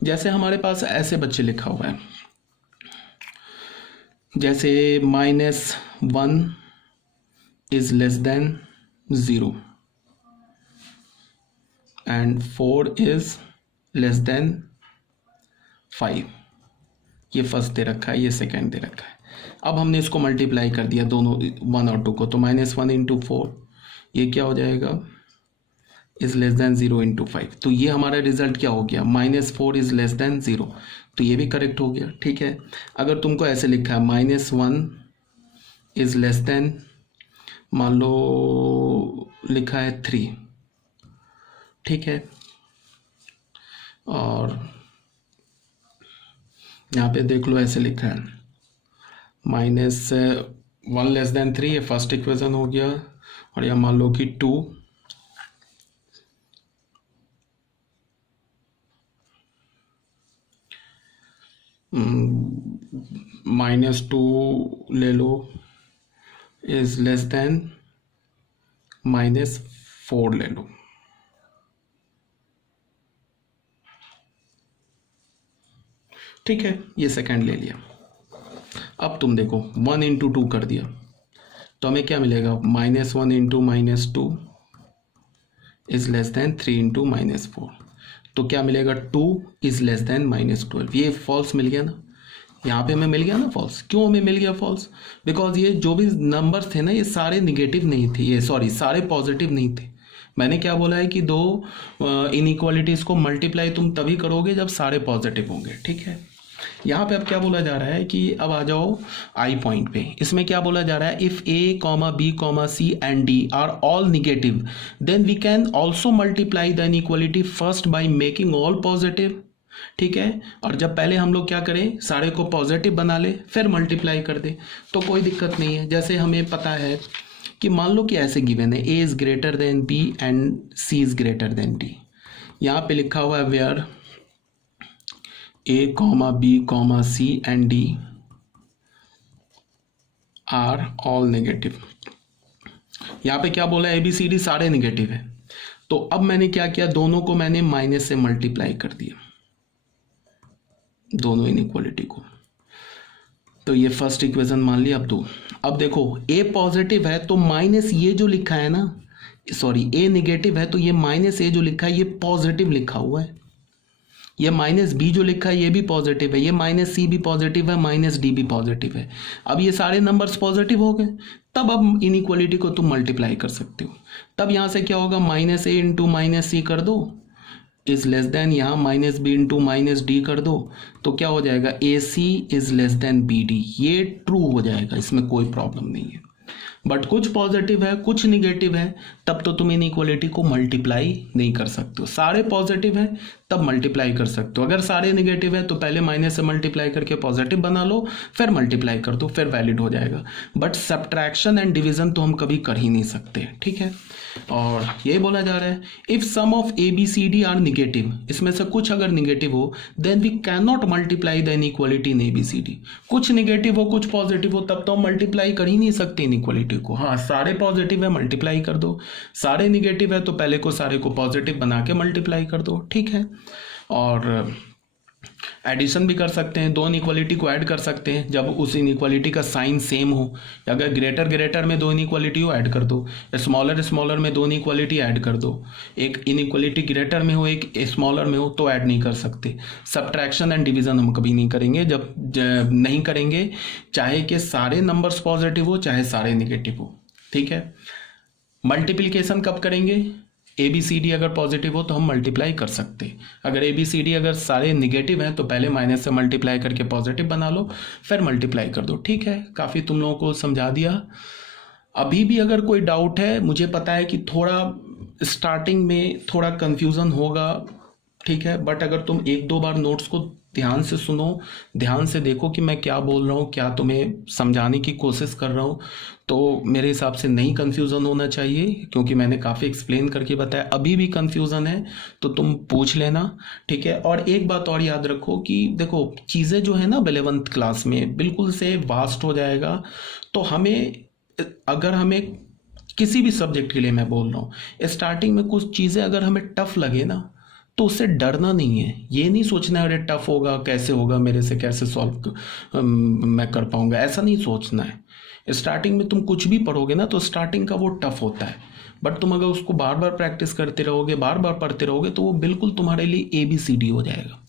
जैसे हमारे पास ऐसे बच्चे लिखा हुआ है, जैसे -1 is less than 0 and 4 is less than 5। ये फर्स्ट दे रखा है, ये सेकंड दे रखा है। अब हमने इसको मल्टीप्लाई कर दिया दोनों 1 और 2 को, तो -1 इंटू 4 ये क्या हो जाएगा, इज लेस देन 0 इंटू 5। तो ये हमारा रिजल्ट क्या हो गया, -4 इज लेस देन 0। तो ये भी करेक्ट हो गया। ठीक है, अगर तुमको ऐसे लिखा है -1 इज लेस देन, मान लो लिखा है 3, ठीक है, और यहाँ पे देख लो ऐसे लिखा है -1 लेस देन 3, ये फर्स्ट इक्वेशन हो गया। और यहाँ मान लो कि 2 -2 ले लो इज लेस देन -4 ले लो। ठीक है, ये सेकंड ले लिया। अब तुम देखो 1 इंटू 2 कर दिया, तो हमें क्या मिलेगा, -1 into -2 is less than 3 into -4। तो क्या मिलेगा, 2 इज लेस देन -12। ये फॉल्स मिल गया ना, यहाँ पे हमें मिल गया ना फॉल्स। क्यों हमें मिल गया फॉल्स, बिकॉज ये जो भी नंबर्स थे ना ये सारे निगेटिव नहीं थे, ये सॉरी सारे पॉजिटिव नहीं थे। मैंने क्या बोला है कि दो इनइक्वालिटीज़ को मल्टीप्लाई तुम तभी करोगे जब सारे पॉजिटिव होंगे। ठीक है, यहाँ पे अब क्या बोला जा रहा है कि अब आ जाओ आई पॉइंट पे। इसमें क्या बोला जा रहा है, if a, b, c and d are all negative then we can also multiply the inequality first by making all positive. ठीक है, और जब पहले हम लोग क्या करें, सारे को पॉजिटिव बना ले फिर मल्टीप्लाई कर दे, तो कोई दिक्कत नहीं है। जैसे हमें पता है कि मान लो कि ऐसे गिवन है a is greater than b and c is greater than d। यहाँ पे लिखा हुआ है where a, b, c and d are all negative. यहाँ पे क्या बोला है, ABCD सारे नेगेटिव है। तो अब मैंने क्या किया, दोनों को मैंने माइनस से मल्टीप्लाई कर दिया, दोनों इनइक्वालिटी को। तो ये फर्स्ट इक्वेशन मान लिया। अब देखो a पॉजिटिव है तो माइनस ये जो लिखा है ना, सॉरी a नेगेटिव है तो ये माइनस a जो लिखा है ये पॉजिटिव लिखा हुआ है। ये -b जो लिखा है ये भी पॉजिटिव है, ये -c भी पॉजिटिव है, -d भी पॉजिटिव है। अब ये सारे नंबर्स पॉजिटिव हो गए, तब अब इनइक्वालिटी को तुम मल्टीप्लाई कर सकते हो। तब यहाँ से क्या होगा, -a इंटू -c कर दो इज लेस देन, यहाँ -b इंटू -d कर दो, तो क्या हो जाएगा, AC is less than BD। ये ट्रू हो जाएगा, इसमें कोई प्रॉब्लम नहीं है। बट कुछ पॉजिटिव है कुछ निगेटिव है, तब तो तुम इनइक्वालिटी को मल्टीप्लाई नहीं कर सकते हो। सारे पॉजिटिव है तब मल्टीप्लाई कर सकते हो, अगर सारे निगेटिव है तो पहले माइनस से मल्टीप्लाई करके पॉजिटिव बना लो, फिर मल्टीप्लाई कर दो, फिर वैलिड हो जाएगा। बट सब्ट्रैक्शन एंड डिवीजन तो हम कभी कर ही नहीं सकते। ठीक है, और ये बोला जा रहा है if sum of ABCD are negative, इसमें से कुछ अगर निगेटिव हो then we can not multiply the inequality in ABCD। कुछ निगेटिव हो कुछ पॉजिटिव हो तब तो हम मल्टीप्लाई कर ही नहीं सकते इनइक्वालिटी को। हाँ, सारे पॉजिटिव है मल्टीप्लाई कर दो, सारे निगेटिव है तो पहले को सारे को पॉजिटिव बना के मल्टीप्लाई कर दो। ठीक है, और एडिशन भी कर सकते हैं, दो इनइक्वालिटी को ऐड कर सकते हैं जब उस इनइक्वालिटी का साइन सेम हो। अगर ग्रेटर ग्रेटर में दो इनइक्वालिटी हो ऐड कर दो, स्मॉलर स्मॉलर में दो इनइक्वालिटी ऐड कर दो। एक इनइक्वालिटी ग्रेटर में हो एक स्मॉलर में हो तो ऐड नहीं कर सकते। सब्ट्रैक्शन एंड डिवीजन हम कभी नहीं करेंगे, जब नहीं करेंगे चाहे कि सारे नंबर्स पॉजिटिव हो चाहे सारे निगेटिव हो। ठीक है, मल्टीप्लीकेशन कब करेंगे, ABCD अगर पॉजिटिव हो तो हम मल्टीप्लाई कर सकते हैं। अगर ABCD अगर सारे निगेटिव हैं तो पहले माइनस से मल्टीप्लाई करके पॉजिटिव बना लो, फिर मल्टीप्लाई कर दो। ठीक है, काफ़ी तुम लोगों को समझा दिया। अभी भी अगर कोई डाउट है, मुझे पता है कि थोड़ा स्टार्टिंग में थोड़ा कन्फ्यूज़न होगा, ठीक है, बट अगर तुम एक दो बार नोट्स को ध्यान से सुनो, ध्यान से देखो कि मैं क्या बोल रहा हूँ, क्या तुम्हें समझाने की कोशिश कर रहा हूँ, तो मेरे हिसाब से नहीं कन्फ्यूज़न होना चाहिए, क्योंकि मैंने काफ़ी एक्सप्लेन करके बताया। अभी भी कन्फ्यूज़न है तो तुम पूछ लेना। ठीक है, और एक बात और याद रखो कि देखो चीज़ें जो है ना 11th क्लास में बिल्कुल से वास्ट हो जाएगा, तो हमें अगर हमें किसी भी सब्जेक्ट के लिए मैं बोल रहा हूँ, स्टार्टिंग में कुछ चीज़ें अगर हमें टफ लगे ना तो उससे डरना नहीं है, ये नहीं सोचना है अरे टफ होगा, कैसे होगा, मेरे से कैसे सॉल्व मैं कर पाऊंगा, ऐसा नहीं सोचना है। स्टार्टिंग में तुम कुछ भी पढ़ोगे ना तो स्टार्टिंग का वो टफ होता है, बट तुम अगर उसको बार बार प्रैक्टिस करते रहोगे, बार बार पढ़ते रहोगे, तो वो बिल्कुल तुम्हारे लिए ABCD हो जाएगा।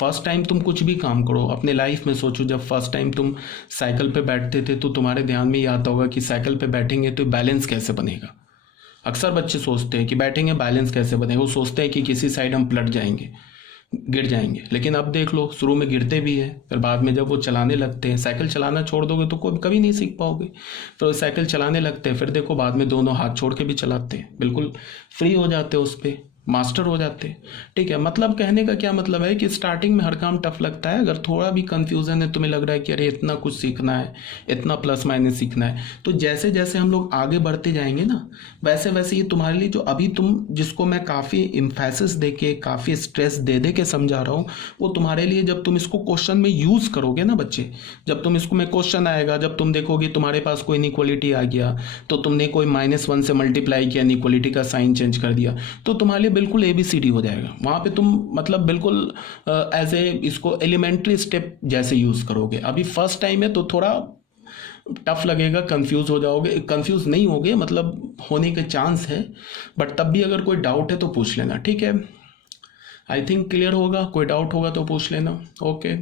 फर्स्ट टाइम तुम कुछ भी काम करो अपने लाइफ में, सोचो जब फर्स्ट टाइम तुम साइकिल पे बैठते थे तो तुम्हारे ध्यान में ये आता होगा कि साइकिल पे बैठेंगे तो बैलेंस कैसे बनेगा। अक्सर बच्चे सोचते हैं कि बैठेंगे बैलेंस कैसे बनेगा, वो सोचते हैं कि किसी साइड हम पलट जाएंगे, गिर जाएंगे। लेकिन अब देख लो, शुरू में गिरते भी हैं, फिर बाद में जब वो चलाने लगते हैं, साइकिल चलाना छोड़ दोगे तो कभी नहीं सीख पाओगे। फिर वो साइकिल चलाने लगते हैं, फिर देखो बाद में दोनों हाथ छोड़ के भी चलाते हैं, बिल्कुल फ्री हो जाते हैं, उस पर मास्टर हो जाते हैं। ठीक है, मतलब कहने का क्या मतलब है कि स्टार्टिंग में हर काम टफ लगता है। अगर थोड़ा भी कंफ्यूजन है, तुम्हें लग रहा है कि अरे इतना कुछ सीखना है, इतना प्लस माइनस सीखना है, तो जैसे जैसे हम लोग आगे बढ़ते जाएंगे ना, वैसे वैसे ये तुम्हारे लिए जो अभी तुम जिसको मैं काफ़ी इम्फेसिस दे के, काफ़ी स्ट्रेस दे दे के समझा रहा हूँ, वो तुम्हारे लिए जब तुम इसको क्वेश्चन में यूज़ करोगे ना बच्चे, जब तुम इसको में क्वेश्चन आएगा, जब तुम देखोगे तुम्हारे पास कोई इनइक्वालिटी आ गया, तो तुमने कोई -1 से मल्टीप्लाई किया, इनइक्वालिटी का साइन चेंज कर दिया, तो तुम्हारे लिए बिल्कुल ABCD हो जाएगा। वहाँ पे तुम मतलब बिल्कुल एज ए इसको एलिमेंट्री स्टेप जैसे यूज़ करोगे। अभी फर्स्ट टाइम है तो थोड़ा टफ लगेगा, कंफ्यूज हो जाओगे, कंफ्यूज नहीं होगे, मतलब होने के चांस है, बट तब भी अगर कोई डाउट है तो पूछ लेना, ठीक है। आई थिंक क्लियर होगा, कोई डाउट होगा तो पूछ लेना। ओके।